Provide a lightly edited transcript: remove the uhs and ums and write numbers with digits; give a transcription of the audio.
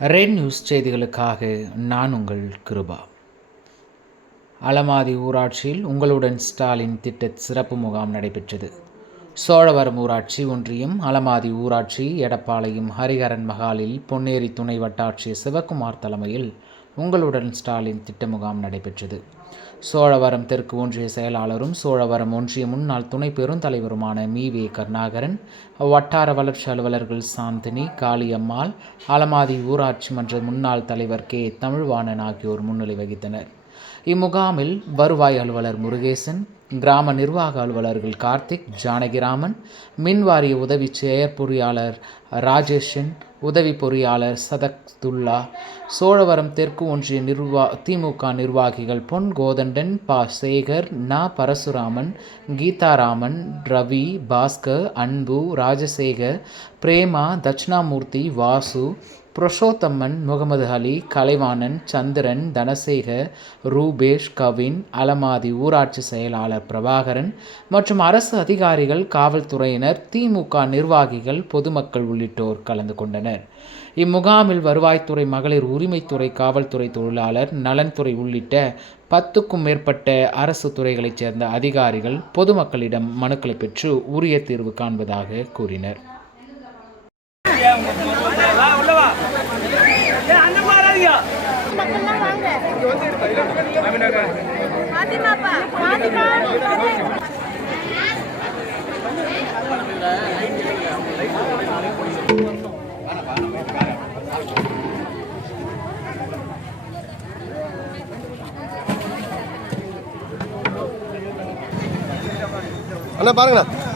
Red news செய்திகளுக்காக நான் உங்கள் கிருபா. அலமாதி ஊராட்சியில் உங்களுடன் ஸ்டாலின் திட்ட சிறப்பு முகாம் நடைபெற்றது. சோழவரம் ஊராட்சி ஒன்றியம், அலமாதி ஊராட்சி, எடப்பாளையம் ஹரிஹரன் மகாலில் பொன்னேரி துணை வட்டாட்சியர் சிவக்குமார் தலைமையில் உங்களுடன் ஸ்டாலின் திட்ட முகாம் நடைபெற்றது. சோழவரம் தெற்கு ஒன்றிய செயலாளரும் சோழவரம் ஒன்றிய முன்னாள் துணை பெருந்தலைவருமான மீ.வே. கருணாகரன், வட்டார வளர்ச்சி அலுவலர்கள் சாந்தினி, காளியம்மாள், அலமாதி ஊராட்சி மன்ற முன்னாள் தலைவர் கே. தமிழ்வாணன் ஆகியோர் முன்னிலை வகித்தனர். இம்முகாமில் வருவாய் அலுவலர் முருகேசன், கிராம நிர்வாக அலுவலர்கள் கார்த்திக், ஜானகிராமன், மின்வாரிய உதவி செயற்பொறியாளர் ராஜேஷன், உதவி பொறியாளர் சதக்துல்லா, சோழவரம் தெற்கு ஒன்றிய திமுக நிர்வாகிகள் பொன் கோதண்டன், ப. சேகர், ந. பரசுராமன், கீதாராமன், ரவி, பாஸ்கர், அன்பு, ராஜசேகர், பிரேமா, தட்சிணாமூர்த்தி, வாசு, புருஷோத்தம்மன், முகமது அலி, கலைவாணன், சந்திரன், தனசேகர், ரூபேஷ், கவின், அலமாதி ஊராட்சி செயலாளர் பிரபாகரன் மற்றும் அரசு அதிகாரிகள், காவல்துறையினர், திமுக நிர்வாகிகள், பொதுமக்கள் உள்ளிட்டோர் கலந்து கொண்டனர். இம்முகாமில் வருவாய்த்துறை, மகளிர் உரிமைத்துறை, காவல்துறை, தொழிலாளர் நலன்துறை உள்ளிட்ட 10க்கும் மேற்பட்ட அரசு துறைகளைச் சேர்ந்த அதிகாரிகள் பொதுமக்களிடம் மனுக்களை பெற்று உரிய தீர்வு காண்பதாக கூறினர். அண்ணா பாருங்கண்ணா.